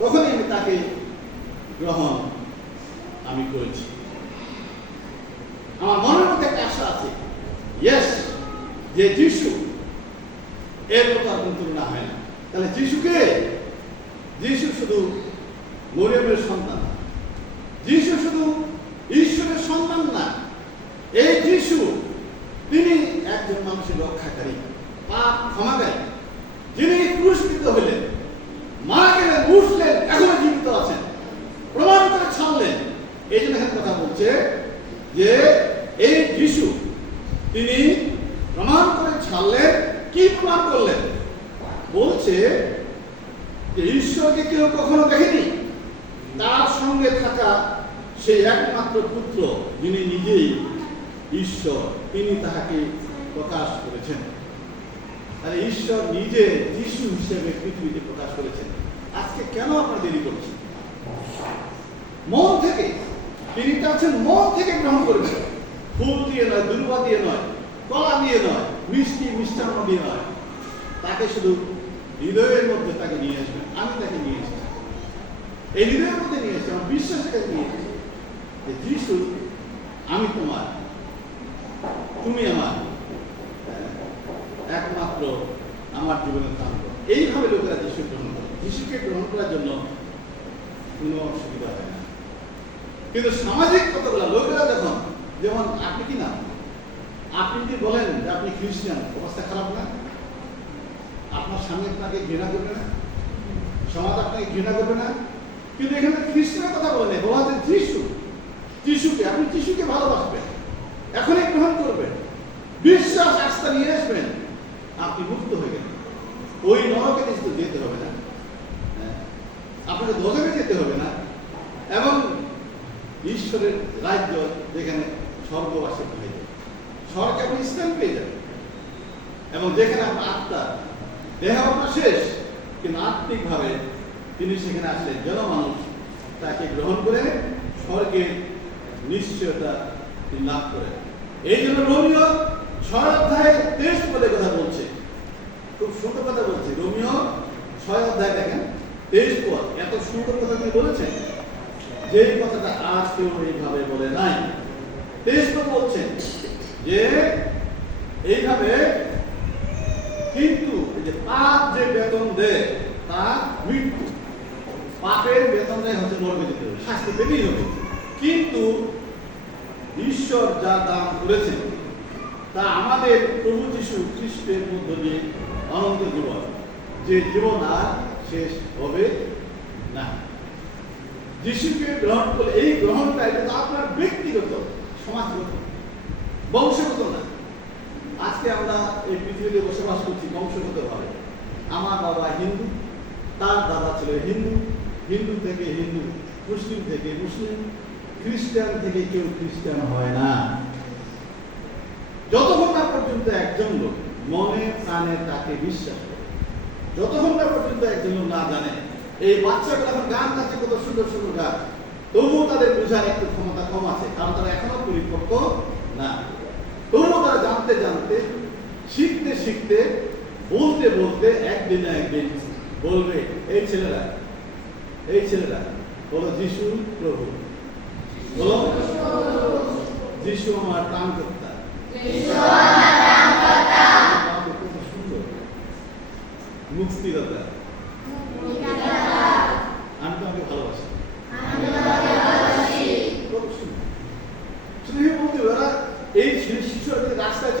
তখনই আমি তাকে গ্রহণ আমি করেছি। আমার মনের মধ্যে একটা আশা আছে, ইয়েস, যে যিশু এর মতো আর কোনো তুলনা হয় না। তাহলে যিশুকে, যিশু শুধু মরিয়মের সন্তান, যিশু শুধু ঈশ্বরের সন্তান না, এই যিশু তিনি একজন মানুষের রক্ষাকারী, পাপ ক্ষমাকারী, যিনি পুরস্কৃত হলেন, মারা গেলেন, উঠলেন, এখনো জীবিত আছেন, প্রমাণ করে ছাড়লেন। এই জন্য এখানে কথা বলছে যে এই যিশু তিনি প্রমাণ করে ছাড়লেন। কি প্রমাণ করলেন? বলছে যে ঈশ্বরকে কেউ কখনো দেখেনি, তার সঙ্গে থাকা সেই একমাত্র পুত্র যিনি নিজেই ঈশ্বর, তিনি তাহাকে প্রকাশ করেছেন। তাহলে ঈশ্বর নিজে যিশু হিসেবে পৃথিবীতে প্রকাশ করেছেন। আজকে কেন আমরা দেরি করছি? মন থেকে তিনি চাচ্ছেন, মন থেকে গ্রহণ করবেন, ফুল দিয়ে নয়, দুর্বা দিয়ে নয়, কলা দিয়ে নয়, মিষ্টি মিষ্টান্ন দিয়ে নয়, তাকে শুধু হৃদয়ের মধ্যে তাকে নিয়ে আসবেন। আমি তাকে নিয়ে এসেছি, এই হৃদয়ের মধ্যে নিয়ে এসেছি, আমার বিশ্বাসের কাছে নিয়ে এসেছি যে যিশু, আমি তোমার, তুমি আমার, একমাত্র আমার জীবনের তান্ত্র। এইভাবে লোকেরা যিশু গ্রহণ করে। যিশুকে গ্রহণ করার জন্য কোনো অসুবিধা হয় না। কিন্তু সামাজিক কতগুলো লোকেরা যখন, যেমন আপনি কি না, আপনি যদি বলেন যে আপনি খ্রিস্টান, অবস্থা খারাপ না? আপনার স্বামী আপনাকে ঘৃণা করবে না? সমাজ আপনাকে ঘৃণা করবে না? কিন্তু এখানে খ্রিস্টানের কথা বলেন, বলা হচ্ছে যিশু, যিশুকে, আপনি যিশুকে ভালোবাসবেন, এখনই গ্রহণ করবেন, বিশ্বাস আস্থা নিয়ে আসবেন, আপনি মুক্ত হয়ে গেলেন। ওই নরকে যেতে হবে না, আপনাকে দোজখে যেতে হবে না, এবং ঈশ্বরের রাজ্য যেখানে স্বর্গবাসী পেয়ে যাবে, স্বর্গে আপনি স্থান পেয়ে যাবেন, এবং যেখানে আপনার আত্মা, দেহ আপনার শেষ, কিন্তু আত্মিকভাবে তিনি সেখানে আসলেন যেন মানুষ তাকে গ্রহণ করে স্বর্গের নিশ্চয়তা তিনি লাভ করেন। এই জন্য রোমীয় 6:23 পদে কথা বলছে, খুব সুন্দর কথা বলছে। রোমীয় 6 দেখেন 23 পদ, এত সুন্দর কথা তিনি বলেছেন যে কথাটা আর কেউ এইভাবে বলে নাই। 23 পদ বলছেন যে এইভাবে, কিন্তু যে পাপ যে বেতন দেয় তা মৃত্যু, পাপের বেতন দেয় হচ্ছে নরকে যেতে হবে, শাস্তি পেতেই হবে। কিন্তু ঈশ্বর যা দান করেছেন তা আমাদের প্রভু যীশু খ্রিস্টের মধ্য দিয়ে অনন্ত জীবন, যে জীবন আর শেষ হবে না। যিশুকে গ্রহণ করলে এই গ্রহণটা, এটা তো আপনার ব্যক্তিগত, সমাজগত, বংশগত না। আজকে আমরা এই পৃথিবীতে বসবাস করছি বংশগত ভাবে। আমার বাবা হিন্দু, তার দাদা ছিল হিন্দু, হিন্দু থেকে হিন্দু, মুসলিম থেকে মুসলিম, খ্রিস্টান থেকে কেউ খ্রিস্টান হয় না। যতক্ষণ না পর্যন্ত একজন লোক মনে প্রাণে তাকে বিশ্বাস করে, যতক্ষণ না পর্যন্ত একজন লোক না জানে, এই বাচ্চাগুলো এখন গান গাচ্ছে, কত সুন্দর সুন্দর গান, তবুও তাদের বোঝার একটু ক্ষমতা কম আছে, কারণ তারা এখনো পরিপক্ক না। তবুও তারা জানতে জানতে, শিখতে শিখতে, বলতে বলতে একদিন না একদিন বলবে, এই ছেলেরা বলো যিশু প্রভু, বলো যিশু আমার ত্রাণকর্তা। কত সুন্দর, মুক্তিদাতা, আমি তোমাকে ভালোবাসি। কত সুন্দর, শুধু বলতে ওরা এই শিশু রাস্তায়